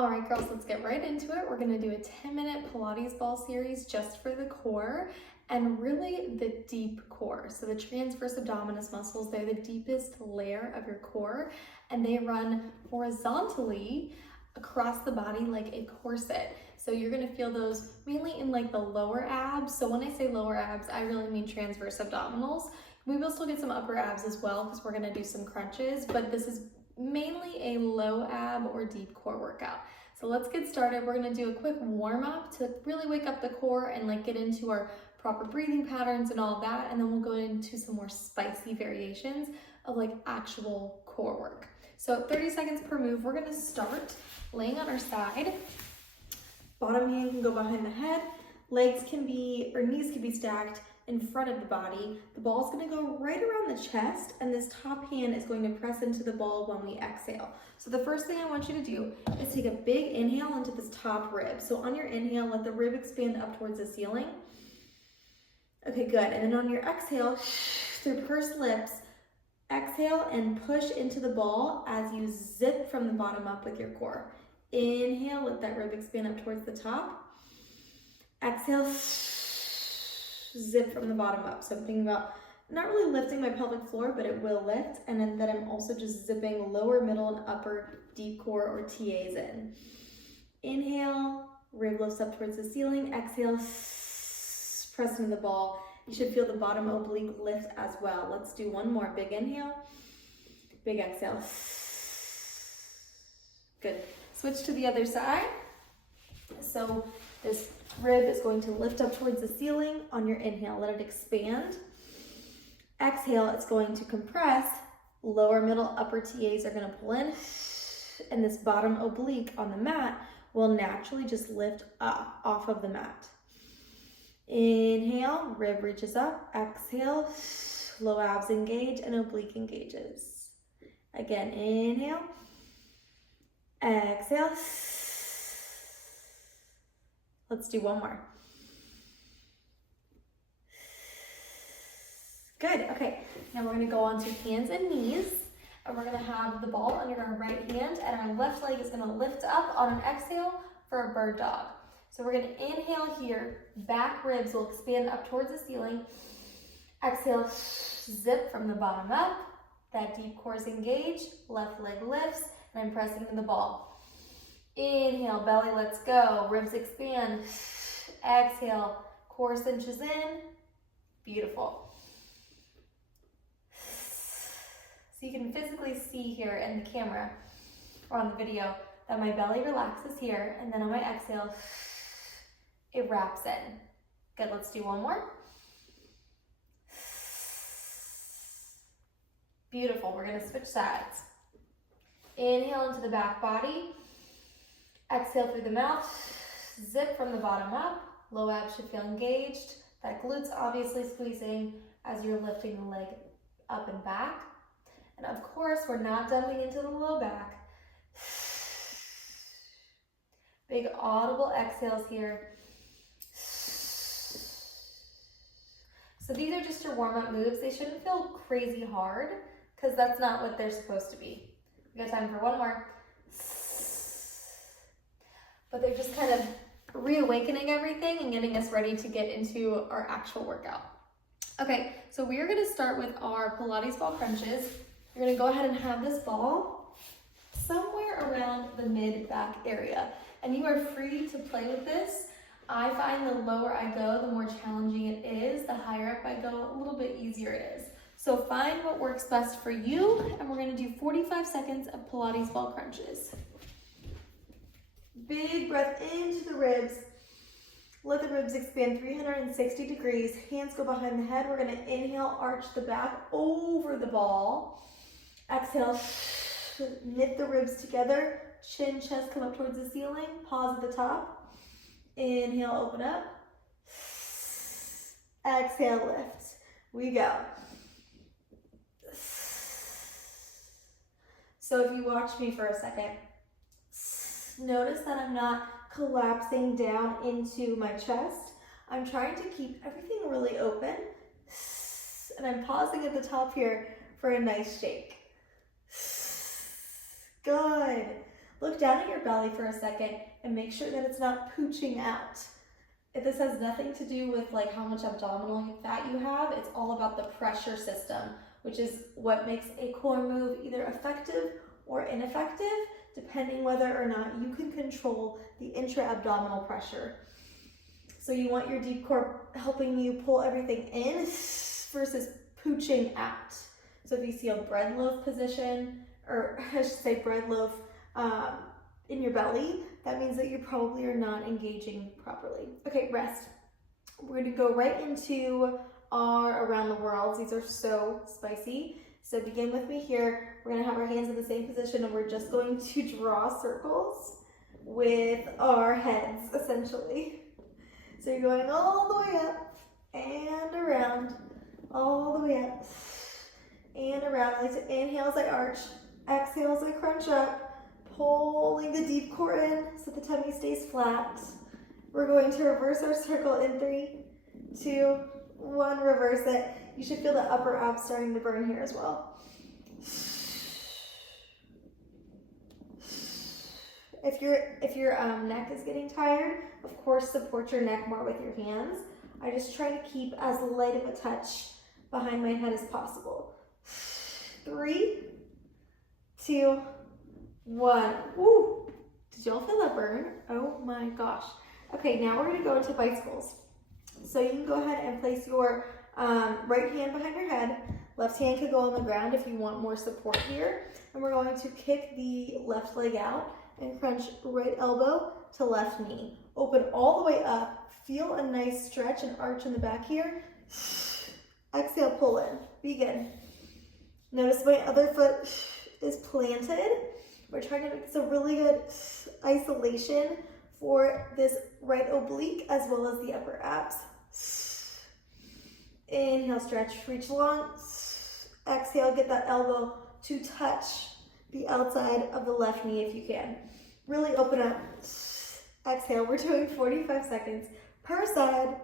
All right, girls, let's get right into it. We're gonna do a 10-minute Pilates ball series just for the core and really the deep core. So the transverse abdominis muscles, they're the deepest layer of your core and they run horizontally across the body like a corset. So you're gonna feel those mainly in like the lower abs. So when I say lower abs, I really mean transverse abdominals. We will still get some upper abs as well because we're gonna do some crunches, but this is mainly a low ab or deep core workout. So let's get started. We're gonna do a quick warm up to really wake up the core and like get into our proper breathing patterns and all that. And then we'll go into some more spicy variations of like actual core work. So 30 seconds per move. We're gonna start laying on our side. Bottom hand can go behind the head. Legs can be, or knees can be stacked in front of the body. The ball is going to go right around the chest, and this top hand is going to press into the ball when we exhale. So the first thing I want you to do is take a big inhale into this top rib. So on your inhale, let the rib expand up towards the ceiling. Okay, good. And then on your exhale, through pursed lips, exhale and push into the ball as you zip from the bottom up with your core. Inhale, let that rib expand up towards the top. Exhale, zip from the bottom up. So I'm thinking about not really lifting my pelvic floor, but it will lift. And then I'm also just zipping lower, middle, and upper deep core or TAs in. Inhale, rib lifts up towards the ceiling. Exhale, press into the ball. You should feel the bottom oblique lift as well. Let's do one more. Big inhale, big exhale. Good. Switch to the other side. So this rib is going to lift up towards the ceiling on your inhale. Let it expand. Exhale, it's going to compress. Lower, middle, upper TAs are going to pull in. And this bottom oblique on the mat will naturally just lift up off of the mat. Inhale, rib reaches up. Exhale, low abs engage and oblique engages. Again, inhale. Exhale. Let's do one more. Good, okay. Now we're gonna go on to hands and knees, and we're gonna have the ball under our right hand, and our left leg is gonna lift up on an exhale for a bird dog. So we're gonna inhale here, back ribs will expand up towards the ceiling. Exhale, zip from the bottom up. That deep core is engaged, left leg lifts, and I'm pressing to the ball. Inhale, belly lets go, ribs expand. Exhale, core cinches in. Beautiful. So you can physically see here in the camera or on the video that my belly relaxes here, and then on my exhale, it wraps in. Good, let's do one more. Beautiful, we're gonna switch sides. Inhale into the back body. Exhale through the mouth, zip from the bottom up. Low abs should feel engaged. That glute's obviously squeezing as you're lifting the leg up and back. And of course, we're not dumping into the low back. Big audible exhales here. So these are just your warm-up moves. They shouldn't feel crazy hard because that's not what they're supposed to be. We got time for one more. But they're just kind of reawakening everything and getting us ready to get into our actual workout. Okay, so we are gonna start with our Pilates ball crunches. You're gonna go ahead and have this ball somewhere around the mid-back area. And you are free to play with this. I find the lower I go, the more challenging it is. The higher up I go, a little bit easier it is. So find what works best for you, and we're gonna do 45 seconds of Pilates ball crunches. Big breath into the ribs. Let the ribs expand 360 degrees. Hands go behind the head. We're going to inhale, arch the back over the ball. Exhale, knit the ribs together. Chin, chest come up towards the ceiling. Pause at the top. Inhale, open up. Exhale, lift. We go. So if you watch me for a second, notice that I'm not collapsing down into my chest. I'm trying to keep everything really open. And I'm pausing at the top here for a nice shake. Good. Look down at your belly for a second and make sure that it's not pooching out. If this has nothing to do with like how much abdominal fat you have, it's all about the pressure system, which is what makes a core move either effective or ineffective, depending whether or not you can control the intra-abdominal pressure. So you want your deep core helping you pull everything in versus pooching out. So if you see a bread loaf position, or I should say bread loaf in your belly, that means that you probably are not engaging properly. Okay, rest. We're gonna go right into our around the worlds. These are so spicy. So begin with me here. We're gonna have our hands in the same position and we're just going to draw circles with our heads, essentially. So you're going all the way up and around, all the way up and around. I like to inhale as I arch, exhale as I crunch up, pulling the deep core in so the tummy stays flat. We're going to reverse our circle in 3, 2, 1, reverse it. You should feel the upper abs starting to burn here as well. If your neck is getting tired, of course support your neck more with your hands. I just try to keep as light of a touch behind my head as possible. 3, 2, 1. Woo! Did y'all feel that burn? Oh my gosh. Okay, now we're gonna go into bicycles. So you can go ahead and place your right hand behind your head. Left hand could go on the ground if you want more support here. And we're going to kick the left leg out and crunch right elbow to left knee. Open all the way up. Feel a nice stretch and arch in the back here. Exhale, pull in. Begin. Notice my other foot is planted. We're trying to make this a really good isolation for this right oblique as well as the upper abs. Inhale, stretch, reach long. Exhale, get that elbow to touch the outside of the left knee if you can. Really open up. Exhale, we're doing 45 seconds per side,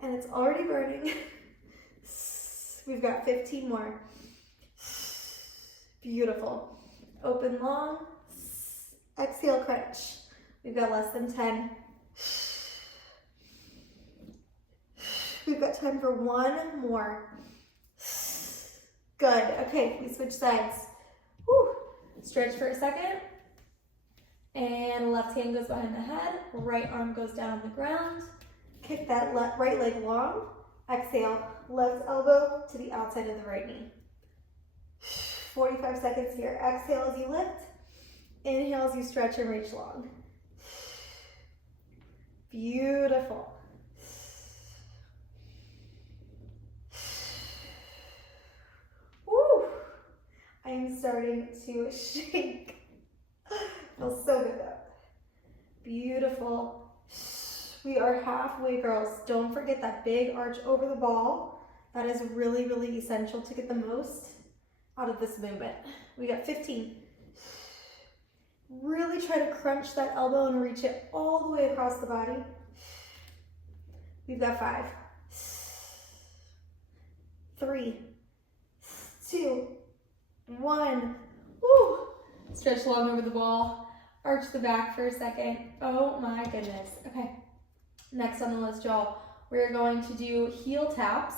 and it's already burning. We've got 15 more. Beautiful. Open long. Exhale, crunch. We've got less than 10. We've got time for 1 more. Good. Okay, we switch sides. Whew. Stretch for a second. And left hand goes behind the head. Right arm goes down on the ground. Kick that right leg long. Exhale, left elbow to the outside of the right knee. 45 seconds here. Exhale as you lift. Inhale as you stretch and reach long. Beautiful. Woo! I am starting to shake. Feels so good though. Beautiful. We are halfway, girls. Don't forget that big arch over the ball. That is really, really essential to get the most out of this movement. We got 15. Really try to crunch that elbow and reach it all the way across the body. We've got 5, 3, 2, 1. Woo! Stretch long over the ball. Arch the back for a second. Oh my goodness. Okay. Next on the list, y'all, we're going to do heel taps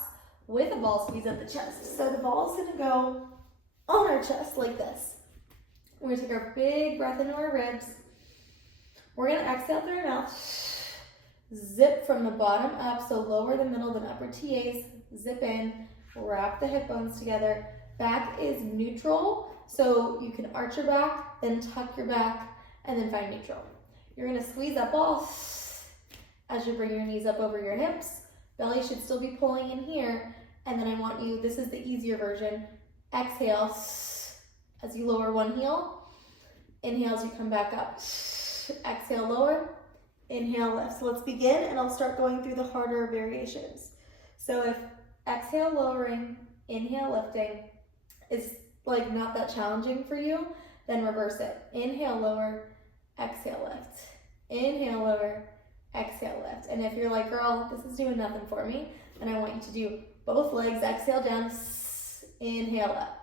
with a ball squeeze at the chest. So the ball is gonna go on our chest like this. We're gonna take our big breath into our ribs. We're gonna exhale through our mouth. Zip from the bottom up, so lower the middle than upper TAs. Zip in, wrap the hip bones together. Back is neutral, so you can arch your back, then tuck your back, and then find neutral. You're gonna squeeze that ball as you bring your knees up over your hips. Belly should still be pulling in here, and then I want you, this is the easier version, exhale as you lower one heel. Inhale as you come back up. Exhale, lower. Inhale, lift. So let's begin, and I'll start going through the harder variations. So if exhale, lowering, inhale, lifting is like not that challenging for you, then reverse it. Inhale, lower, exhale, lift. Inhale, lower, exhale, lift. And if you're like, girl, this is doing nothing for me, then I want you to do both legs. Exhale down, inhale up.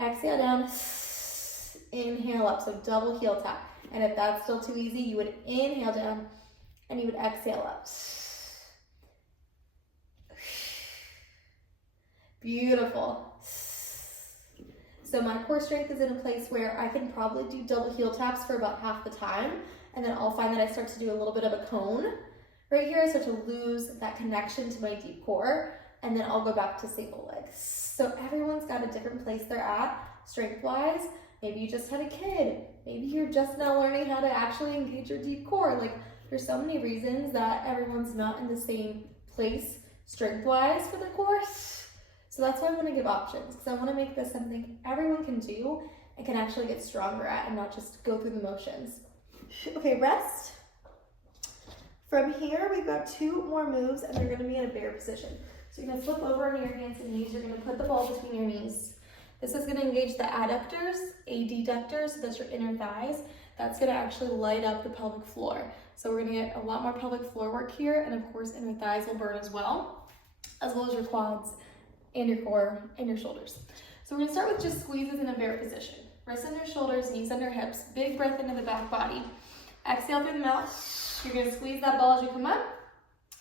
Exhale down, inhale up, so double heel tap. And if that's still too easy, you would inhale down and you would exhale up. Beautiful. So my core strength is in a place where I can probably do double heel taps for about half the time, and then I'll find that I start to do a little bit of a cone. Right here, I start to lose that connection to my deep core, and then I'll go back to single legs. So everyone's got a different place they're at, strength-wise. Maybe you just had a kid. Maybe you're just now learning how to actually engage your deep core. Like, there's so many reasons that everyone's not in the same place strength-wise for the core. So that's why I want to give options, because I want to make this something everyone can do and can actually get stronger at and not just go through the motions. Okay, rest. From here, we've got 2 more moves, and they're going to be in a bear position. So you're going to flip over on your hands and knees. You're going to put the ball between your knees. This is going to engage the adductors, adductors, so that's your inner thighs. That's going to actually light up the pelvic floor. So we're going to get a lot more pelvic floor work here, and of course, inner thighs will burn as well as your quads and your core and your shoulders. So we're going to start with just squeezes in a bear position. Wrists under shoulders, knees under hips. Big breath into the back body. Exhale through the mouth. You're going to squeeze that ball as you come up,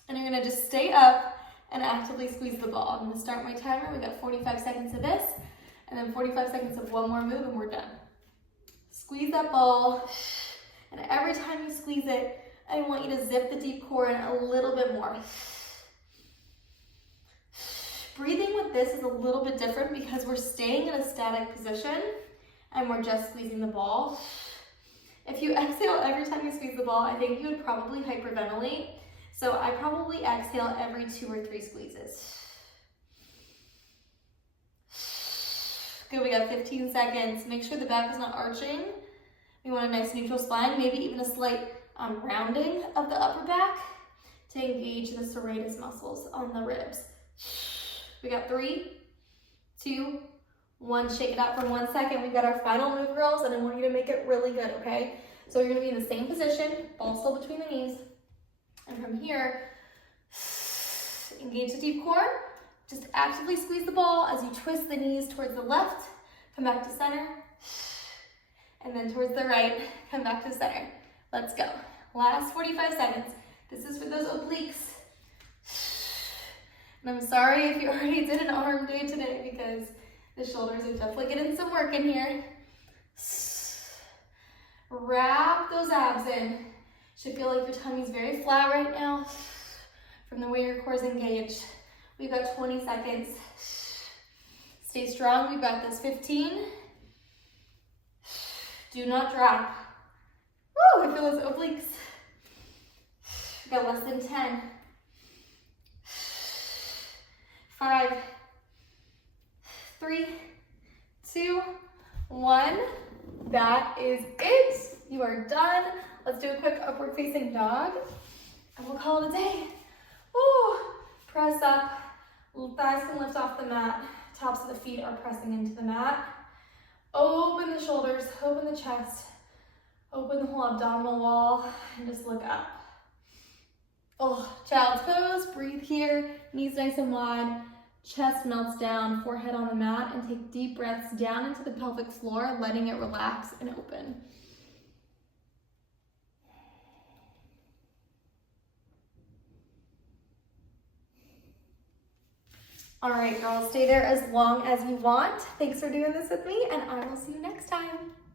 and you're going to just stay up and actively squeeze the ball. I'm going to start my timer. We got 45 seconds of this, and then 45 seconds of one more move, and we're done. Squeeze that ball, and every time you squeeze it, I want you to zip the deep core in a little bit more. Breathing with this is a little bit different because we're staying in a static position, and we're just squeezing the ball. If you exhale every time you squeeze the ball, I think you would probably hyperventilate. So I probably exhale every 2 or 3 squeezes. Good, we got 15 seconds. Make sure the back is not arching. We want a nice neutral spine, maybe even a slight rounding of the upper back to engage the serratus muscles on the ribs. We got 3, 2, 1. Shake it out for 1 second. We've got our final move, girls, and I want you to make it really good, okay? So you're gonna be in the same position, ball still between the knees. And from here, engage the deep core. Just actively squeeze the ball as you twist the knees towards the left, come back to center, and then towards the right, come back to center. Let's go. Last 45 seconds. This is for those obliques. And I'm sorry if you already did an arm day today because the shoulders are definitely getting some work in here. Wrap those abs in. Should feel like your tummy's very flat right now from the way your core is engaged. We've got 20 seconds. Stay strong. We've got this. 15. Do not drop. Woo, I feel those obliques. We've got less than 10. 5, 3, 2, 1. That is it. You are done. Let's do a quick upward facing dog, and we'll call it a day. Woo. Press up. Thighs can lift off the mat. Tops of the feet are pressing into the mat. Open the shoulders, open the chest, open the whole abdominal wall, and just look up. Oh, child's pose. Breathe here. Knees nice and wide. Chest melts down, forehead on the mat, and take deep breaths down into the pelvic floor, letting it relax and open. All right, girls, stay there as long as you want. Thanks for doing this with me, and I will see you next time.